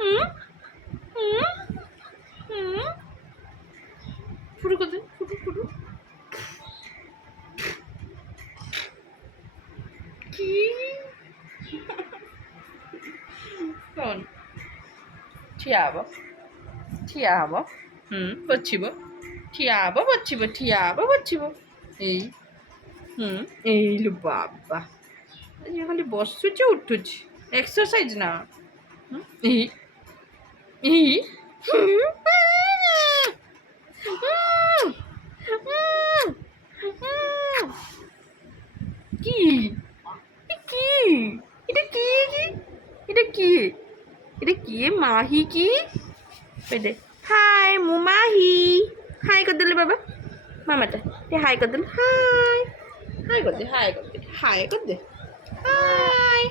হুম হুম হুম ফুটু করতে ফুটু ফুটু কি শোন ଠିଆ ହବ ଠିଆ ହବ ବଚିବ ଠିଆ ହବ ବଚିବ ଠିଆ ହବ ବଚିବ ଏଇ ଏଇଲୋ ବାବା ଆଜି ଖାଲି ବସୁଛି ଉଠୁଛି ଏକ୍ସରସାଇଜ ନା ଏଇ ଏଇ কি কি এটা কি এটা কি এটা কি মাহি কি দে হাই মু মাহি হাই କରିଦେଲେ ବାବା ମାମାଟା ଟିକେ ହାଇ କରିଦେଲେ ହାଇ ହାଇ କରିଦେ ହାଇ କରିଦେ ହାଇ କରିଦେ ହାଇ